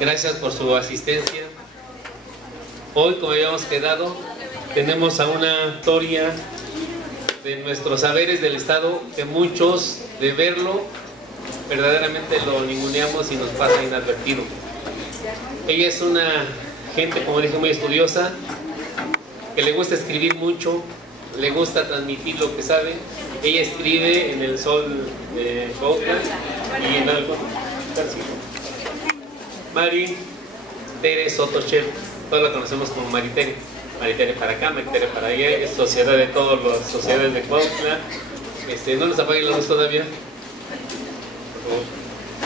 Gracias por su asistencia. Hoy, como habíamos quedado, tenemos a una historia de nuestros saberes del Estado que muchos, de verlo, verdaderamente lo ninguneamos y nos pasa inadvertido. Ella es una gente, como dije, muy estudiosa, que le gusta escribir mucho, le gusta transmitir lo que sabe. Ella escribe en El Sol de Cuautla y en algo. Mari Tere Soto Chel, todos la conocemos como Mari Tere. Mari Tere para acá, Mari Tere para allá, es sociedad de todas las sociedades de Cuautla. No nos apaguen la luz todavía.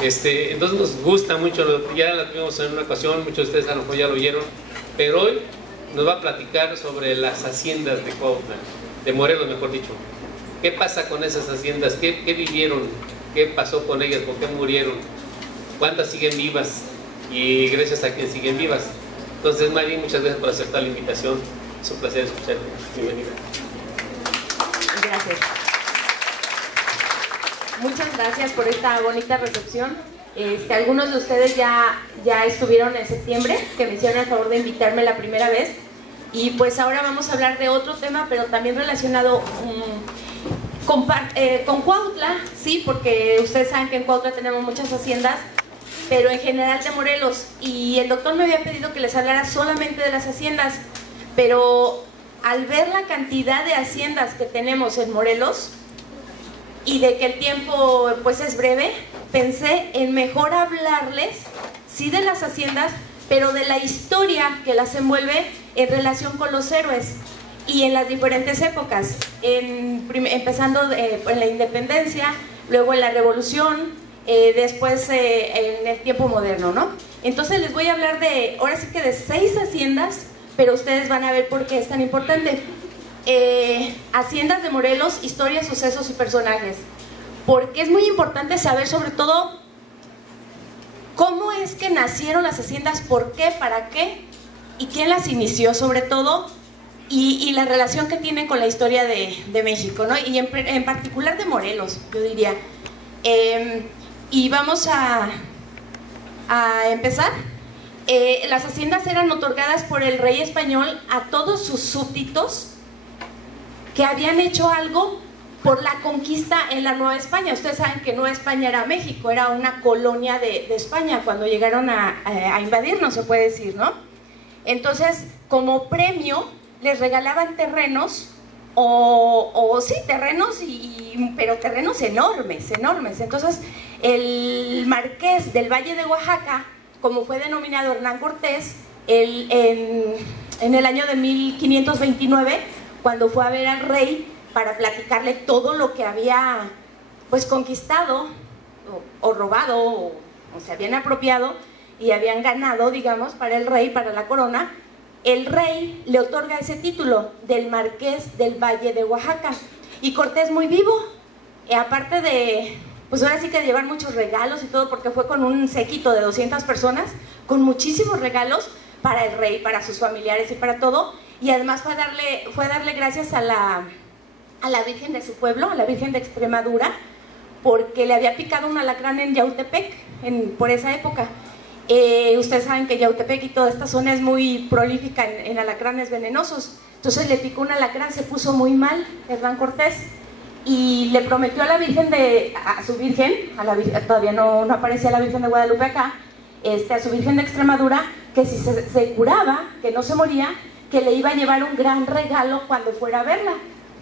Entonces nos gusta mucho, ya la tuvimos en una ocasión, muchos de ustedes a lo mejor ya lo oyeron, pero hoy nos va a platicar sobre las haciendas de Cuautla, de Morelos mejor dicho. ¿Qué pasa con esas haciendas? ¿Qué vivieron? ¿Qué pasó con ellas? ¿Por qué murieron? ¿Cuántas siguen vivas? Y gracias a quien siguen vivas. Entonces, Mari, muchas gracias por aceptar la invitación. Es un placer escucharte. Bienvenida. Gracias. Muchas gracias por esta bonita recepción. Algunos de ustedes ya estuvieron en septiembre, que me hicieron el favor de invitarme la primera vez. Y pues ahora vamos a hablar de otro tema, pero también relacionado con Cuautla, sí, porque ustedes saben que en Cuautla tenemos muchas haciendas, pero en general de Morelos, y el doctor me había pedido que les hablara solamente de las haciendas, pero al ver la cantidad de haciendas que tenemos en Morelos y de que el tiempo pues es breve, pensé en mejor hablarles, sí, de las haciendas, pero de la historia que las envuelve en relación con los héroes y en las diferentes épocas, empezando en la independencia, luego en la revolución, después en el tiempo moderno, ¿no? Entonces les voy a hablar ahora sí que de 6 haciendas, pero ustedes van a ver por qué es tan importante. Haciendas de Morelos, historias, sucesos y personajes, porque es muy importante saber sobre todo cómo es que nacieron las haciendas, por qué, para qué y quién las inició sobre todo, y la relación que tienen con la historia de México, ¿no? Y en particular de Morelos, yo diría. Y vamos a empezar. Las haciendas eran otorgadas por el rey español a todos sus súbditos que habían hecho algo por la conquista en la Nueva España. Ustedes saben que Nueva España era México, era una colonia de España cuando llegaron a invadirnos, se puede decir, ¿no? Entonces, como premio, les regalaban terrenos, sí, terrenos, pero terrenos enormes, enormes. Entonces, el marqués del Valle de Oaxaca, como fue denominado Hernán Cortés, en el año de 1529, cuando fue a ver al rey para platicarle todo lo que había pues conquistado o robado o se habían apropiado y habían ganado, digamos, para el rey, para la corona, el rey le otorga ese título del marqués del Valle de Oaxaca. Y Cortés, muy vivo, aparte de, pues ahora sí que llevar muchos regalos y todo, porque fue con un séquito de 200 personas, con muchísimos regalos para el rey, para sus familiares y para todo, y además fue a darle gracias a la Virgen de su pueblo, a la Virgen de Extremadura, porque le había picado un alacrán en Yautepec, por esa época. Ustedes saben que Yautepec y toda esta zona es muy prolífica en alacranes venenosos. Entonces le picó un alacrán, se puso muy mal Hernán Cortés y le prometió a la Virgen a su Virgen, todavía no aparecía la Virgen de Guadalupe acá, a su Virgen de Extremadura, que si se curaba, que no se moría, que le iba a llevar un gran regalo cuando fuera a verla.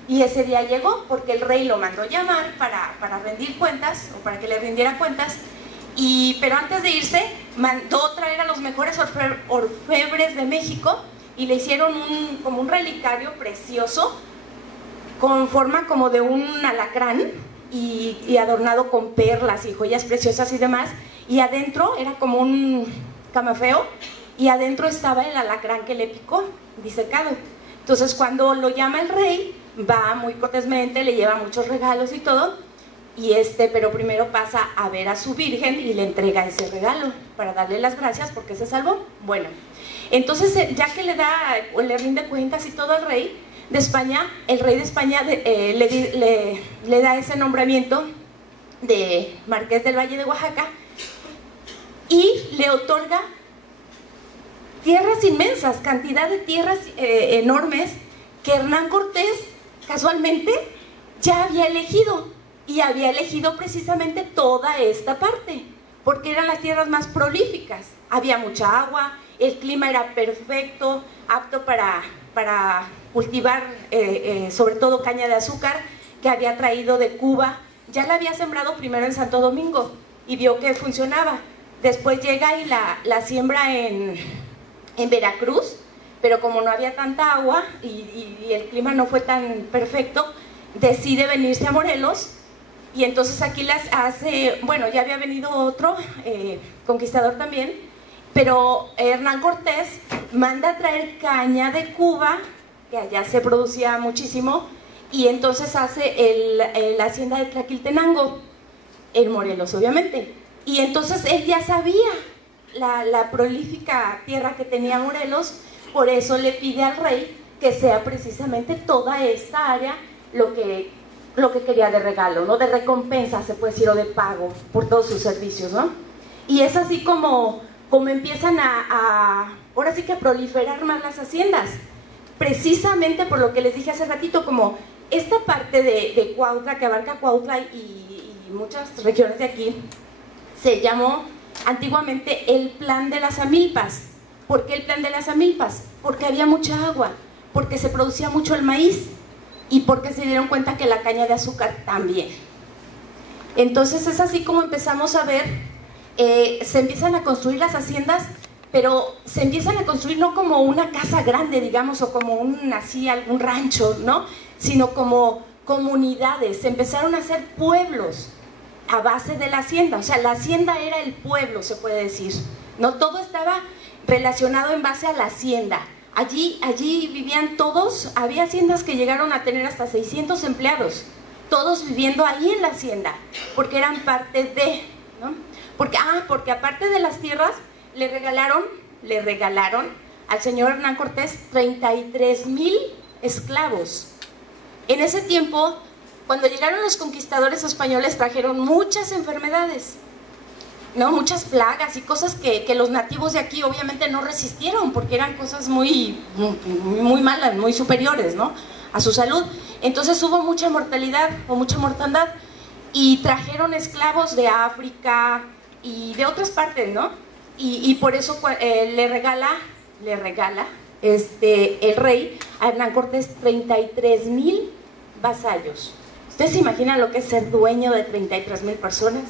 Y ese día llegó porque el rey lo mandó llamar para rendir cuentas, o para que le rindiera cuentas. Pero antes de irse, mandó traer a los mejores orfebres de México y le hicieron como un relicario precioso con forma como de un alacrán y adornado con perlas y joyas preciosas y demás, y adentro era como un camafeo y adentro estaba el alacrán que le picó, disecado. Entonces cuando lo llama el rey, va muy cortésmente, le lleva muchos regalos y todo, pero primero pasa a ver a su Virgen y le entrega ese regalo para darle las gracias porque se salvó. Bueno, entonces ya que le rinde cuentas y todo al rey de España, el rey de España le da ese nombramiento de Marqués del Valle de Oaxaca y le otorga tierras inmensas, cantidad de tierras enormes que Hernán Cortés casualmente ya había elegido, y había elegido precisamente toda esta parte, porque eran las tierras más prolíficas, había mucha agua, el clima era perfecto, apto para cultivar sobre todo caña de azúcar, que había traído de Cuba. Ya la había sembrado primero en Santo Domingo y vio que funcionaba. Después llega y la siembra en Veracruz, pero como no había tanta agua y el clima no fue tan perfecto, decide venirse a Morelos, y entonces aquí las hace, bueno, ya había venido otro conquistador también, pero Hernán Cortés manda a traer caña de Cuba, que allá se producía muchísimo, y entonces hace la hacienda de Tlaquiltenango, en Morelos obviamente, y entonces él ya sabía la prolífica tierra que tenía Morelos, por eso le pide al rey que sea precisamente toda esta área lo que quería de regalo, ¿no? De recompensa, se puede decir, o de pago por todos sus servicios, ¿no? Y es así como empiezan ahora sí que a proliferar más las haciendas, precisamente por lo que les dije hace ratito, como esta parte de Cuautla, que abarca Cuautla y muchas regiones de aquí, se llamó antiguamente el Plan de las Amilpas. ¿Por qué el Plan de las Amilpas? Porque había mucha agua, porque se producía mucho el maíz y porque se dieron cuenta que la caña de azúcar también. Entonces es así como empezamos a ver, se empiezan a construir las haciendas, pero se empiezan a construir no como una casa grande, digamos, o como algún rancho, ¿no? Sino como comunidades. Se empezaron a hacer pueblos a base de la hacienda. O sea, la hacienda era el pueblo, se puede decir, ¿no? Todo estaba relacionado en base a la hacienda. Allí vivían todos. Había haciendas que llegaron a tener hasta 600 empleados, todos viviendo ahí en la hacienda, porque eran parte de, ¿no? Porque aparte de las tierras, le regalaron al señor Hernán Cortés 33,000 esclavos. En ese tiempo, cuando llegaron los conquistadores españoles, trajeron muchas enfermedades, ¿no? Muchas plagas y cosas que los nativos de aquí obviamente no resistieron, porque eran cosas muy malas, muy superiores, ¿no?, a su salud. Entonces hubo mucha mortalidad o mucha mortandad, y trajeron esclavos de África y de otras partes, ¿no? Y por eso le regala el rey a Hernán Cortés 33,000 vasallos. ¿Ustedes se imaginan lo que es ser dueño de 33,000 personas?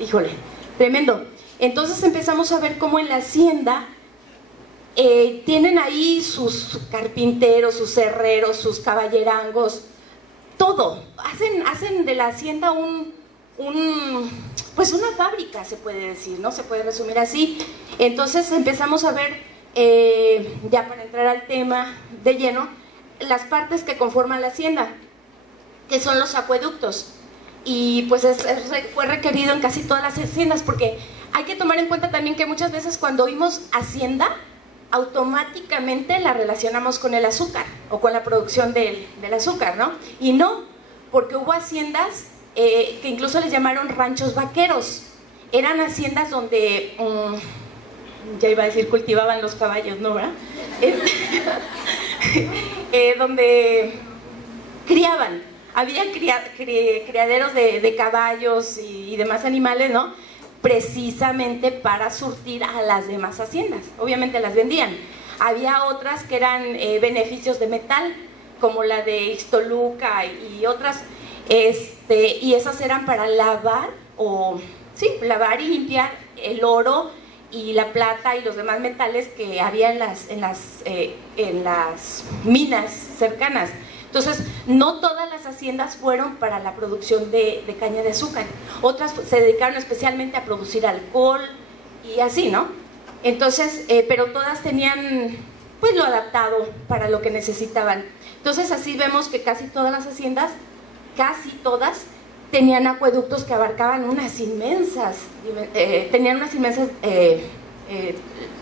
Híjole, tremendo. Entonces empezamos a ver cómo en la hacienda tienen ahí sus carpinteros, sus herreros, sus caballerangos, todo. Hacen de la hacienda pues una fábrica, se puede decir, ¿no? Se puede resumir así. Entonces empezamos a ver, ya para entrar al tema de lleno, las partes que conforman la hacienda, que son los acueductos. Y pues fue requerido en casi todas las haciendas, porque hay que tomar en cuenta también que muchas veces cuando oímos hacienda, automáticamente la relacionamos con el azúcar o con la producción del azúcar, ¿no? Y no, porque hubo haciendas que incluso les llamaron ranchos vaqueros. Eran haciendas donde, ya iba a decir cultivaban los caballos, ¿no, verdad? Donde criaban. Había criaderos de caballos y demás animales, ¿no? Precisamente para surtir a las demás haciendas. Obviamente las vendían. Había otras que eran beneficios de metal, como la de Ixtoluca y otras, y esas eran para lavar y limpiar el oro y la plata y los demás metales que había en las minas cercanas. Entonces, no todas las haciendas fueron para la producción de caña de azúcar. Otras se dedicaron especialmente a producir alcohol y así, ¿no? Entonces, pero todas tenían, pues, lo adaptado para lo que necesitaban. Entonces, así vemos que casi todas las haciendas, tenían acueductos que abarcaban unas inmensas,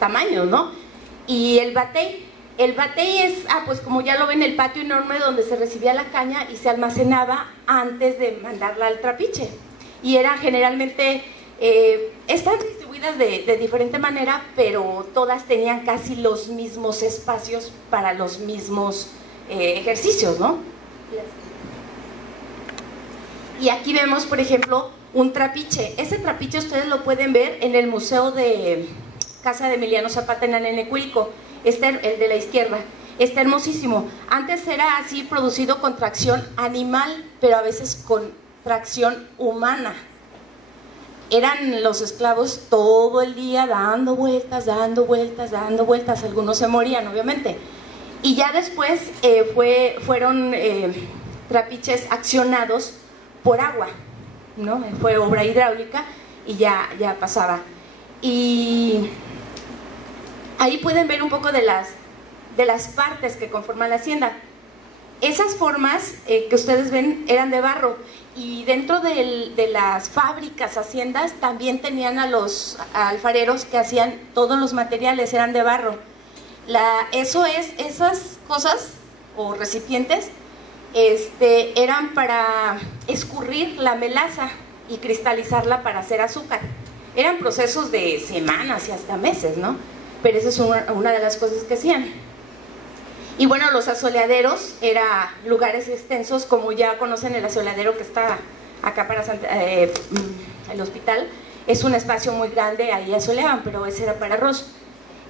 tamaños, ¿no? Y el batey es, pues como ya lo ven, el patio enorme donde se recibía la caña y se almacenaba antes de mandarla al trapiche. Y era generalmente, están distribuidas distribuidas de diferente manera, pero todas tenían casi los mismos espacios para los mismos ejercicios, ¿no? Y aquí vemos, por ejemplo, un trapiche. Ese trapiche ustedes lo pueden ver en el Museo de Casa de Emiliano Zapata en Anenecuilco, el de la izquierda. Está hermosísimo. Antes era así, producido con tracción animal, pero a veces con tracción humana. Eran los esclavos todo el día dando vueltas, dando vueltas, dando vueltas. Algunos se morían, obviamente. Y ya después fueron trapiches accionados por agua, ¿no? Fue obra hidráulica y ya pasaba. Y ahí pueden ver un poco de las partes que conforman la hacienda. Esas formas que ustedes ven eran de barro, y dentro de las fábricas, haciendas, también tenían a los alfareros que hacían todos los materiales, eran de barro. Esas cosas o recipientes eran para escurrir la melaza y cristalizarla para hacer azúcar. Eran procesos de semanas y hasta meses, ¿no? Pero esa es una de las cosas que hacían. Y bueno, los asoleaderos eran lugares extensos, como ya conocen el asoleadero que está acá para el hospital. Es un espacio muy grande, ahí asoleaban, pero ese era para arroz.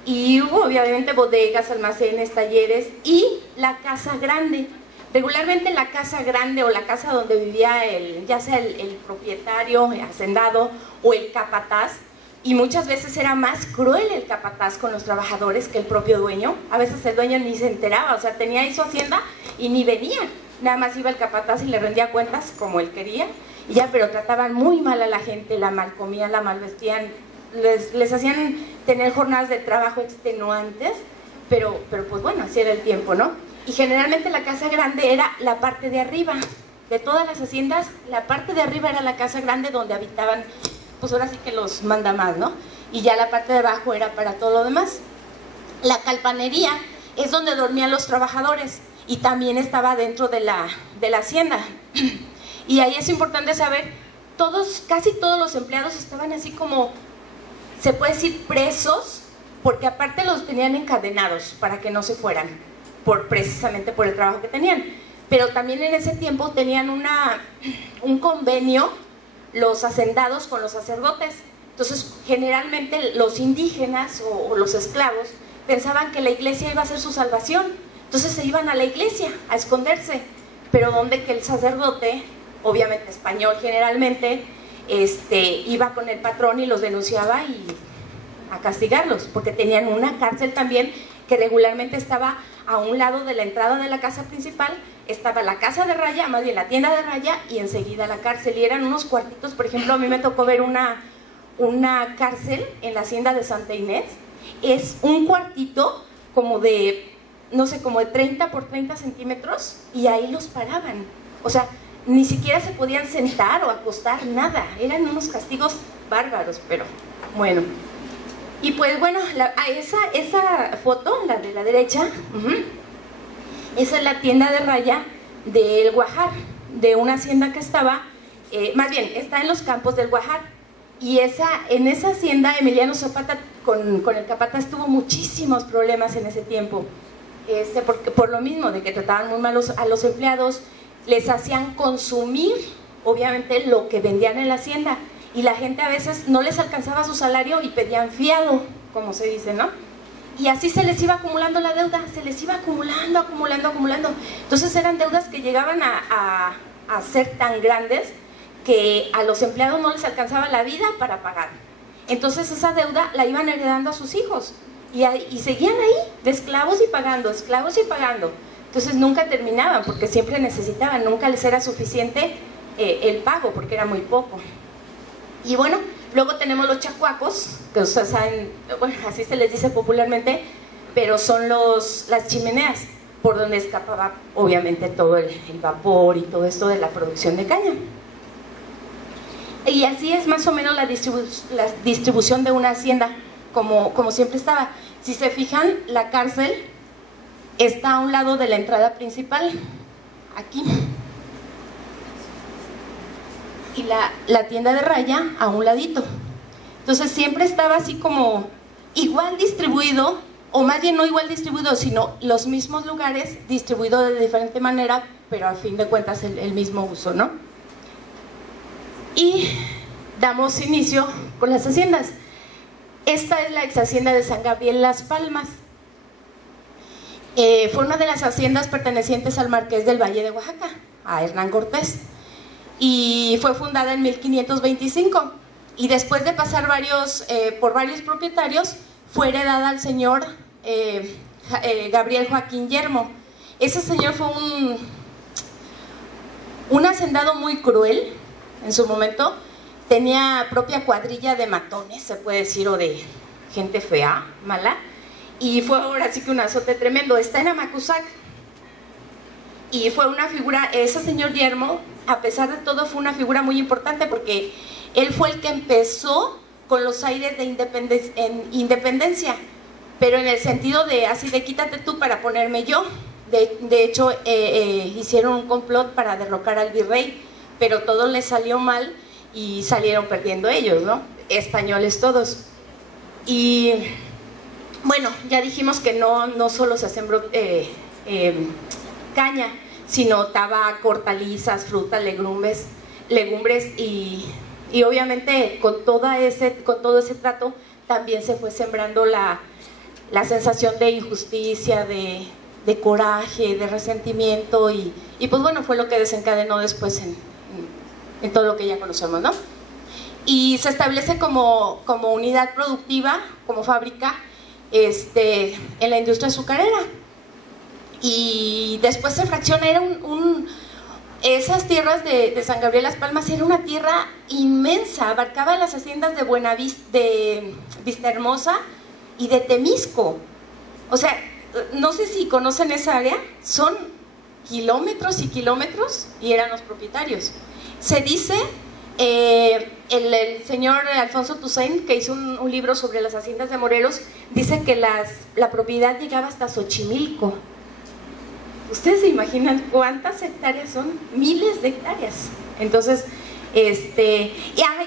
Y hubo obviamente bodegas, almacenes, talleres y la casa grande. Regularmente la casa grande o la casa donde vivía ya sea el propietario, el hacendado o el capataz, y muchas veces era más cruel el capataz con los trabajadores que el propio dueño. A veces el dueño ni se enteraba, o sea, tenía ahí su hacienda y ni venía. Nada más iba el capataz y le rendía cuentas como él quería, y ya, pero trataban muy mal a la gente, la mal comían, la mal vestían, les hacían tener jornadas de trabajo extenuantes, pero pues bueno, así era el tiempo, ¿no? Y generalmente la casa grande era la parte de arriba. De todas las haciendas, la parte de arriba era la casa grande donde habitaban, pues ahora sí que los mandamás, ¿no? Y ya la parte de abajo era para todo lo demás. La calpanería es donde dormían los trabajadores y también estaba dentro de la hacienda. Y ahí es importante saber, casi todos los empleados estaban así como, se puede decir, presos, porque aparte los tenían encadenados para que no se fueran, precisamente por el trabajo que tenían. Pero también en ese tiempo tenían un convenio los hacendados con los sacerdotes. Entonces generalmente los indígenas o los esclavos pensaban que la iglesia iba a ser su salvación, entonces se iban a la iglesia a esconderse, pero donde que el sacerdote, obviamente español generalmente, iba con el patrón y los denunciaba y a castigarlos, porque tenían una cárcel también que regularmente estaba a un lado de la entrada de la casa principal. Estaba la casa de raya, más bien la tienda de raya, y enseguida la cárcel, y eran unos cuartitos. Por ejemplo, a mí me tocó ver una cárcel en la hacienda de Santa Inés. Es un cuartito como de, no sé, como de 30 por 30 centímetros, y ahí los paraban. O sea, ni siquiera se podían sentar o acostar, nada. Eran unos castigos bárbaros, pero bueno. Y pues bueno, esa foto, la de la derecha, esa es la tienda de raya del Guajar, de una hacienda que estaba, más bien, está en los campos del Guajar. Y en esa hacienda, Emiliano Zapata con el capataz tuvo muchísimos problemas en ese tiempo, porque por lo mismo de que trataban muy mal a los empleados, les hacían consumir, obviamente, lo que vendían en la hacienda. Y la gente a veces no les alcanzaba su salario y pedían fiado, como se dice, ¿no? Y así se les iba acumulando la deuda, se les iba acumulando. Entonces eran deudas que llegaban a ser tan grandes que a los empleados no les alcanzaba la vida para pagar. Entonces esa deuda la iban heredando a sus hijos y seguían ahí, de esclavos y pagando. Entonces nunca terminaban porque siempre necesitaban, nunca les era suficiente el pago porque era muy poco. Y bueno, luego tenemos los chacuacos, que ustedes saben, bueno, así se les dice popularmente, pero son las chimeneas, por donde escapaba obviamente todo el vapor y todo esto de la producción de caña. Y así es más o menos la distribución de una hacienda, como siempre estaba. Si se fijan, la cárcel está a un lado de la entrada principal, aquí. Y la tienda de raya a un ladito. Entonces siempre estaba así como igual distribuido, o más bien no igual distribuido, sino los mismos lugares distribuidos de diferente manera, pero a fin de cuentas el mismo uso, ¿no? Y damos inicio con las haciendas. Esta es la ex hacienda de San Gabriel Las Palmas. Fue una de las haciendas pertenecientes al Marqués del Valle de Oaxaca, a Hernán Cortés, y fue fundada en 1525, y después de pasar por varios propietarios, fue heredada al señor Gabriel Joaquín Yermo. Ese señor fue un hacendado muy cruel en su momento. Tenía propia cuadrilla de matones, se puede decir, o de gente fea, mala, y fue ahora sí que un azote tremendo. Está en Amacuzac, y fue una figura, ese señor Yermo, a pesar de todo, fue una figura muy importante, porque él fue el que empezó con los aires de independencia, pero en el sentido de así de quítate tú para ponerme yo. De hecho, hicieron un complot para derrocar al virrey, pero todo les salió mal y salieron perdiendo ellos, ¿no? Españoles todos. Y bueno, ya dijimos que no solo se sembró caña, sino tabaco, hortalizas, frutas, legumbres y obviamente con todo ese trato también se fue sembrando la sensación de injusticia, de coraje, de resentimiento y pues bueno, fue lo que desencadenó después en todo lo que ya conocemos, ¿no? Y se establece como unidad productiva, como fábrica, en la industria azucarera. Y después se fracciona, era esas tierras de San Gabriel Las Palmas era una tierra inmensa, abarcaba las haciendas de Vistahermosa y de Temisco. O sea, no sé si conocen esa área, son kilómetros y kilómetros y eran los propietarios. Se dice, el señor Alfonso Toussaint, que hizo un libro sobre las haciendas de Morelos, dice que la propiedad llegaba hasta Xochimilco. ¿Ustedes se imaginan cuántas hectáreas son? Miles de hectáreas. Entonces,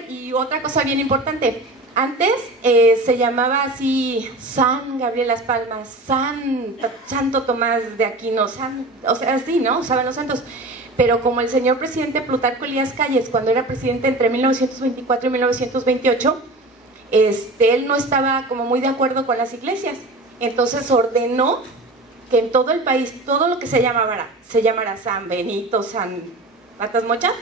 y otra cosa bien importante, antes se llamaba así San Gabriel Las Palmas, Santo Tomás de Aquino, o sea, así, ¿no? Usaban los santos. Pero como el señor presidente Plutarco Elías Calles, cuando era presidente entre 1924 y 1928, él no estaba como muy de acuerdo con las iglesias. Entonces ordenó que en todo el país, todo lo que se llamara San Benito, San Patas Mochas,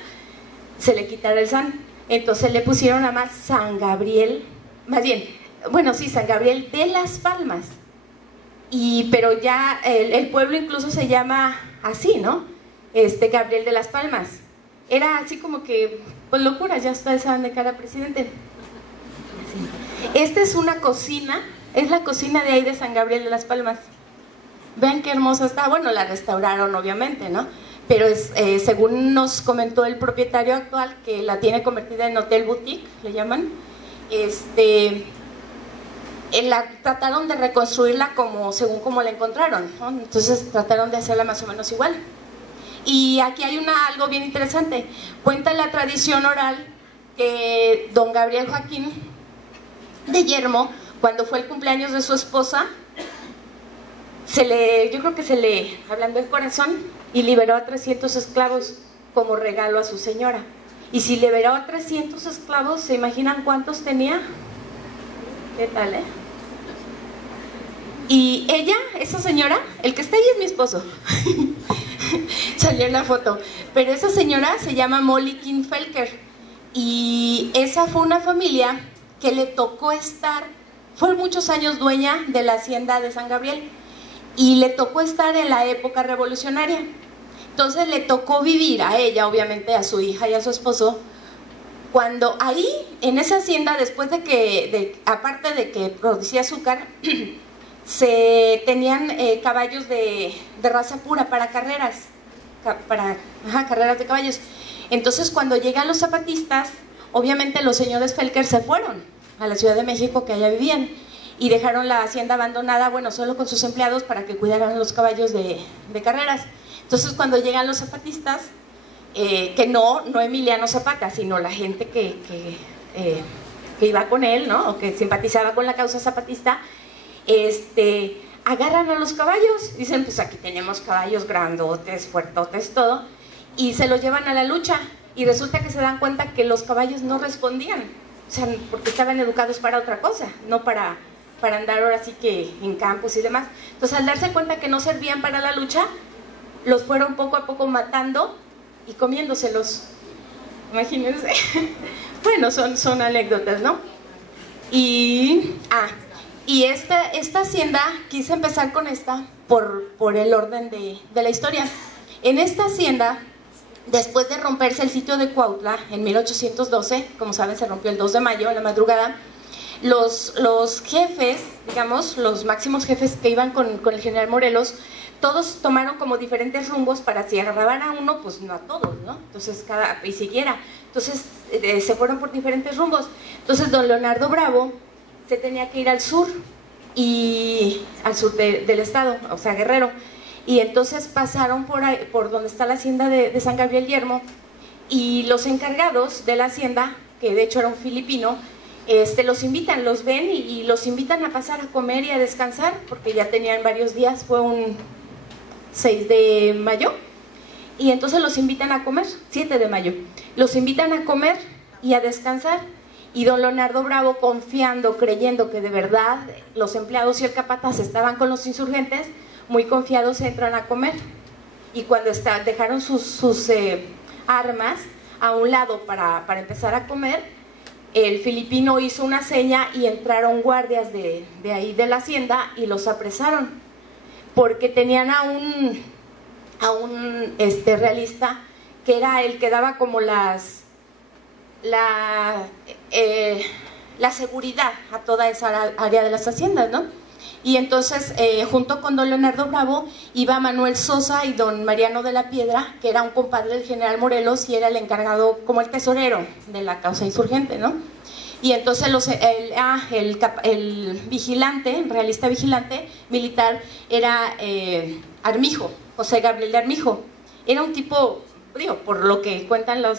se le quitara el San. Entonces le pusieron nada más San Gabriel, más bien, bueno, sí, San Gabriel de Las Palmas. Pero ya el pueblo incluso se llama así, ¿no? Gabriel de Las Palmas. Era así como que, pues locura, ya ustedes saben de cara presidente. Esta es una cocina, es la cocina de ahí de San Gabriel de Las Palmas. Vean qué hermosa está. Bueno, la restauraron obviamente, ¿no? Pero según nos comentó el propietario actual, que la tiene convertida en hotel boutique, le llaman, trataron de reconstruirla según como la encontraron, ¿no? Entonces trataron de hacerla más o menos igual. Y aquí hay algo bien interesante. Cuenta la tradición oral que don Gabriel Joaquín de Yermo, cuando fue el cumpleaños de su esposa, yo creo que se le ablandó el corazón y liberó a 300 esclavos como regalo a su señora. Y si liberó a 300 esclavos, ¿se imaginan cuántos tenía? ¿Qué tal, Y ella, esa señora, el que está ahí es mi esposo. Salió en la foto. Pero esa señora se llama Molly Kinfelker. Y esa fue una familia que le tocó fue muchos años dueña de la hacienda de San Gabriel. Y le tocó estar en la época revolucionaria. Entonces le tocó vivir a ella, obviamente, a su hija y a su esposo, cuando ahí, en esa hacienda, después de que, aparte de que producía azúcar, se tenían caballos de raza pura para carreras, carreras de caballos. Entonces cuando llegan los zapatistas, obviamente los señores Felker se fueron a la Ciudad de México, que allá vivían, y dejaron la hacienda abandonada, bueno, solo con sus empleados para que cuidaran los caballos de carreras. Entonces cuando llegan los zapatistas, que no Emiliano Zapata, sino la gente que que iba con él, ¿no? O que simpatizaba con la causa zapatista, agarran a los caballos, dicen, pues aquí tenemos caballos grandotes, fuertotes, todo, y se los llevan a la lucha, y resulta que se dan cuenta que los caballos no respondían, o sea, porque estaban educados para otra cosa, no para andar ahora sí que en campos y demás. Entonces, al darse cuenta que no servían para la lucha, los fueron poco a poco matando y comiéndoselos. Imagínense. Bueno, son anécdotas, ¿no? Y esta hacienda, quise empezar con esta por el orden de la historia. En esta hacienda, después de romperse el sitio de Cuautla en 1812, como saben, se rompió el 2 de mayo, en la madrugada, los jefes, digamos, los máximos jefes que iban con el general Morelos, todos tomaron como diferentes rumbos para si agarraban a uno, pues no a todos, ¿no? Entonces, y siguiera. Entonces, se fueron por diferentes rumbos. Entonces, don Leonardo Bravo se tenía que ir al sur, al sur del estado, o sea, Guerrero. Y entonces pasaron por donde está la hacienda de San Gabriel Yermo, y los encargados de la hacienda, que de hecho era un filipino, los invitan, los ven y los invitan a pasar a comer y a descansar, porque ya tenían varios días, fue un 6 de mayo, y entonces los invitan a comer, 7 de mayo, los invitan a comer y a descansar, y don Leonardo Bravo, confiando, creyendo que de verdad los empleados y el capataz estaban con los insurgentes, muy confiados entran a comer, y cuando dejaron sus armas a un lado para empezar a comer, el filipino hizo una seña y entraron guardias de ahí de la hacienda y los apresaron, porque tenían a un realista que era el que daba como la seguridad a toda esa área de las haciendas, ¿no? Y entonces, junto con don Leonardo Bravo, iba Manuel Sosa y don Mariano de la Piedra, que era un compadre del general Morelos y era el encargado, como el tesorero de la causa insurgente, ¿no? Y entonces el vigilante, el realista vigilante militar, era Armijo, José Gabriel de Armijo. Era un tipo, digo, por lo que cuentan la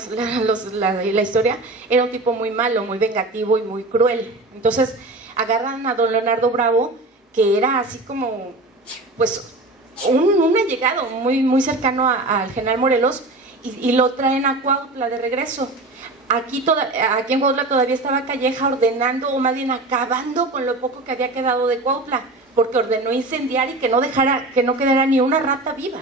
historia, era un tipo muy malo, muy vengativo y muy cruel. Entonces agarran a don Leonardo Bravo, que era así como, pues, un allegado muy, muy cercano al general Morelos, y lo traen a Cuautla de regreso. Aquí en Cuautla todavía estaba Calleja ordenando, o más bien acabando con lo poco que había quedado de Cuautla, porque ordenó incendiar y que no quedara ni una rata viva,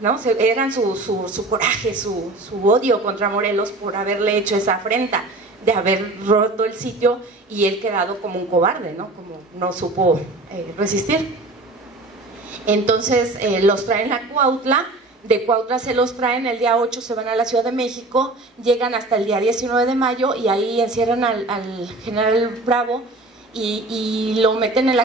¿no? Eran su coraje, su odio contra Morelos por haberle hecho esa afrenta de haber roto el sitio y él quedado como un cobarde, ¿no? Como no supo resistir. Entonces los traen a Cuautla, de Cuautla se los traen, el día 8 se van a la Ciudad de México, llegan hasta el día 19 de mayo y ahí encierran al general Bravo y lo meten en la